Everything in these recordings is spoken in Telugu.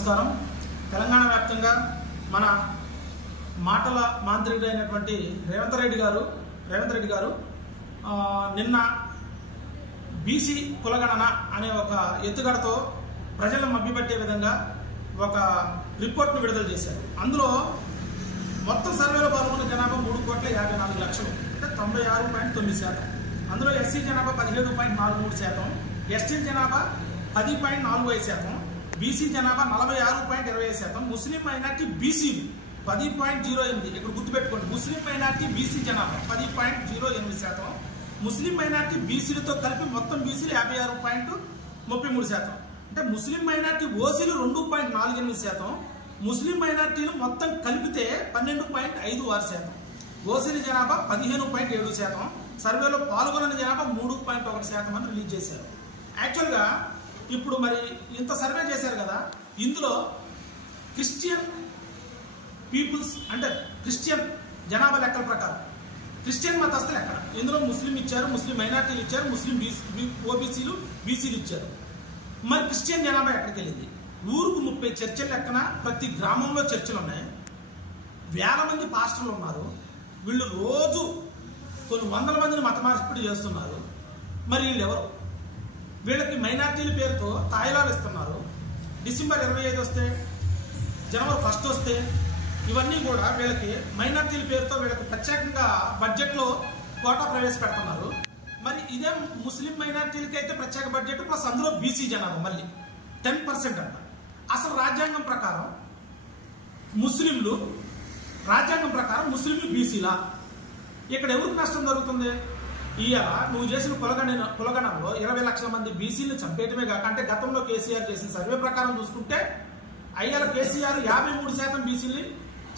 నమస్కారం. తెలంగాణ వ్యాప్తంగా మన మాటల మాంత్రికుడైనటువంటి రేవంత్ రెడ్డి గారు నిన్న బీసీ కులగణన అనే ఒక ఎత్తుగడతో ప్రజలను మభ్యపెట్టే విధంగా ఒక రిపోర్ట్ను విడుదల చేశారు. అందులో మొత్తం సర్వేలో పాల్గొన్న జనాభా 3,54,00,000 అంటే 96.9%. అందులో ఎస్సీ జనాభా 17.43%, ఎస్టీ జనాభా 10.45%, బీసీ జనాభా 46.20%, ముస్లిం మైనార్టీ బీసీలు 10.08%. ఇక్కడ గుర్తుపెట్టుకోండి, ముస్లిం మైనార్టీ బీసీ జనాభా 10.08%, ముస్లిం మైనార్టీ బీసీలతో కలిపి మొత్తం బీసీలు 56.33%. అంటే ముస్లిం మైనార్టీ ఓసీలు 2.48%, ముస్లిం మైనార్టీలు మొత్తం కలిపితే 12.56%, ఓసీల జనాభా 15.7%, సర్వేలో పాల్గొన్న జనాభా 3.1% అని రిలీజ్ చేశారు. యాక్చువల్గా ఇప్పుడు మరి ఇంత సర్వే చేశారు కదా, ఇందులో క్రిస్టియన్ పీపుల్స్ అంటే క్రిస్టియన్ జనాభా లెక్కల ప్రకారం క్రిస్టియన్ మతస్థులు ఎక్కడ? ఇందులో ముస్లిం ఇచ్చారు, ముస్లిం మైనార్టీలు ఇచ్చారు, ముస్లిం ఓబీసీలు బీసీలు ఇచ్చారు. మరి క్రిస్టియన్ జనాభా ఎక్కడికి వెళ్ళింది? ఊరుకు 30 చర్చలు లెక్కన ప్రతి గ్రామంలో చర్చలు ఉన్నాయి, వేల మంది పాస్టర్లు ఉన్నారు, వీళ్ళు రోజు కొన్ని వందల మందిని మత మార్పిడి చేస్తున్నారు. మరి వీళ్ళు ఎవరు? వీళ్ళకి మైనార్టీల పేరుతో తాయిలాలు ఇస్తున్నారు. డిసెంబర్ 25 వస్తే, జనవరి 1 వస్తే ఇవన్నీ కూడా వీళ్ళకి మైనార్టీల పేరుతో వీళ్ళకి ప్రత్యేకంగా బడ్జెట్లో కోటా ప్రవేశపెడుతున్నారు. మరి ఇదే ముస్లిం మైనార్టీలకి అయితే ప్రత్యేక బడ్జెట్ ప్లస్ అందులో బీసీ జనాభా మళ్ళీ 10% అంట. అసలు రాజ్యాంగం ప్రకారం ముస్లింలు బీసీలా? ఇక్కడ ఎవరికి నష్టం జరుగుతుంది? ఇవాళ నువ్వు చేసిన కులగణంలో 20 లక్షల మంది బీసీలను చంపేయటమే కాక, అంటే గతంలో కేసీఆర్ చేసిన సర్వే ప్రకారం చూసుకుంటే అయ్యాల కేసీఆర్ 53% బీసీని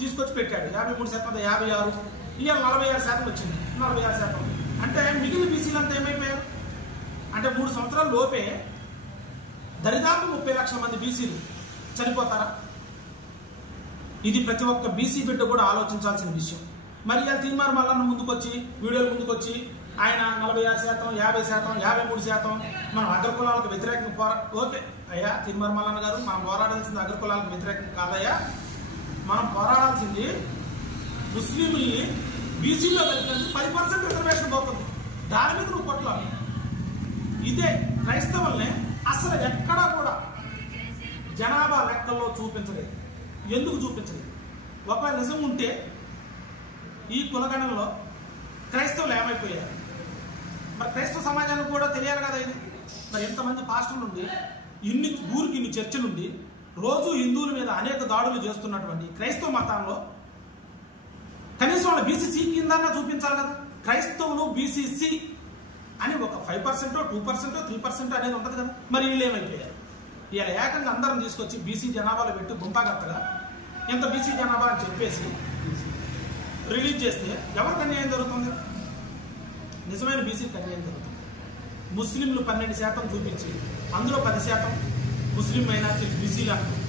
తీసుకొచ్చి పెట్టాడు. 53%, 56, ఇవాళ 46% వచ్చింది. 46% అంటే మిగిలిన బీసీలు అంతా ఏమైపోయారు? అంటే 3 సంవత్సరాల లోపే దరిదాపు 30 లక్షల మంది బీసీలు చనిపోతారా? ఇది ప్రతి ఒక్క బీసీ బిడ్డ కూడా ఆలోచించాల్సిన విషయం. మరి ఇలా తీర్మార్ మల్లన్న ముందుకొచ్చి వీడియోల ముందుకొచ్చి ఆయన 46%, 50%, 53% మనం అగ్రకులాలకు వ్యతిరేకంగా ఓకే అయ్యా తీర్మార్ మల్లన్న గారు, మనం పోరాడాల్సింది అగ్రకులాలకు వ్యతిరేకం కాదయ్యా, మనం పోరాడాల్సింది ముస్లింని బీసీలో కలిపి 10% రిజర్వేషన్ పోతుంది, దాని మీద నువ్వు కొట్లాలి. ఇదే క్రైస్తవుల్ని అసలు ఎక్కడా కూడా జనాభా లెక్కల్లో చూపించలేదు. ఎందుకు చూపించలేదు? ఒకవేళ నిజం ఉంటే ఈ కులగణంలో క్రైస్తవులు ఏమైపోయారు? మరి క్రైస్తవ సమాజానికి కూడా తెలియాలి కదా ఇది. మరి ఎంతమంది పాస్టర్లు ఉండి ఊరికి ఇన్ని చర్చలుండి రోజు హిందువుల మీద అనేక దాడులు చేస్తున్నటువంటి క్రైస్తవ మతంలో కనీసం వాళ్ళ బీసీసీ కిందన్నా చూపించాలి కదా. క్రైస్తవులు బీసీసీ అని ఒక 5%, 2%, 3% అనేది ఉంటుంది కదా. మరి వీళ్ళు ఏమైపోయారు? ఇలా ఏకంగా అందరం తీసుకొచ్చి బీసీ జనాభాలో పెట్టి గుంపాగత్తగా ఎంత బీసీ జనాభా అని చెప్పేసి రిలీజ్ చేస్తే ఎవరికి అన్యాయం జరుగుతుంది? నిజమైన బీసీకి అన్యాయం జరుగుతుంది. ముస్లింలు 12% చూపించి అందులో 10% ముస్లిం మైనార్టీలు బీసీలు అంటారు.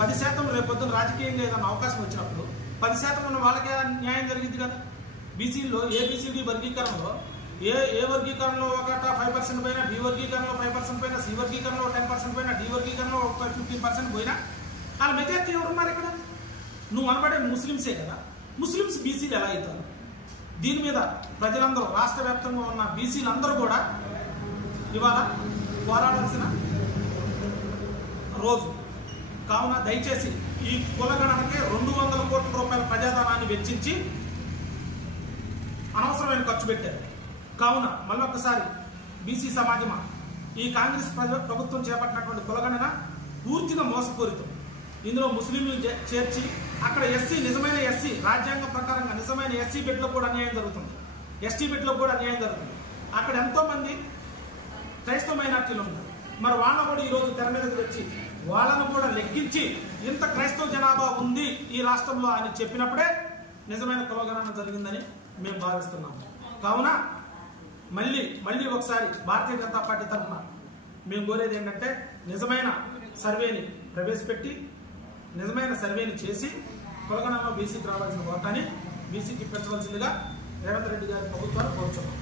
10% రేపొద్దున రాజకీయంగా ఏదైనా అవకాశం వచ్చినప్పుడు 10% ఉన్న వాళ్ళకే న్యాయం జరిగింది కదా. బీసీల్లో ఏబిసిడి వర్గీకరణలో ఏ వర్గీకరణలో ఒక 5% పోయినా, బి వర్గీకరణలో 5% పోయినా, సి వర్గీకరణలో 10% పోయినా, డి వర్గీకరణలో 15% పోయినా వాళ్ళ మెజార్టీ ఎవరున్నారు ఇక్కడ? నువ్వు అనబడే ముస్లింసే కదా. ముస్లింస్ బీసీలు ఎలా అవుతారు? దీని మీద ప్రజలందరూ, రాష్ట్ర వ్యాప్తంగా ఉన్న బీసీలందరూ కూడా ఇవాళ పోరాడాల్సిన రోజు కావున దయచేసి ఈ కులగణనకే 200 కోట్ల రూపాయల ప్రజాధనాన్ని వెచ్చించి అనవసరమైన ఖర్చు పెట్టారు. కావున మళ్ళొక్కసారి బీసీ సమాజమా, ఈ కాంగ్రెస్ ప్రభుత్వం చేపట్టినటువంటి కులగణన పూర్తిగా మోసపూరితం. ఇందులో ముస్లింలు చేర్చి అక్కడ ఎస్సీ, నిజమైన ఎస్సీ, రాజ్యాంగం ప్రకారంగా నిజమైన ఎస్సీ బిడ్డలకు కూడా అన్యాయం జరుగుతుంది, ఎస్టీ బిడ్డలకు కూడా అన్యాయం జరుగుతుంది. అక్కడ ఎంతో మంది క్రైస్తవ మైనార్టీలు ఉన్నారు. మరి వాళ్ళను కూడా ఈరోజు తెర మీదకి వచ్చి వాళ్ళను కూడా లెక్కించి ఇంత క్రైస్తవ జనాభా ఉంది ఈ రాష్ట్రంలో అని చెప్పినప్పుడే నిజమైన కులగణన జరిగిందని మేము భావిస్తున్నాము. కావున మళ్ళీ ఒకసారి భారతీయ జనతా పార్టీ తరఫున మేము కోరేది ఏంటంటే నిజమైన సర్వేని ప్రవేశపెట్టి నిజమైన సర్వేని చేసి కులగణనలో బీసీకి రావాల్సిన ఓటాన్ని బీసీకి పెంచవలసిందిగా రేవంత్ రెడ్డి గారి ప్రభుత్వాన్ని కోరుచున్నాం.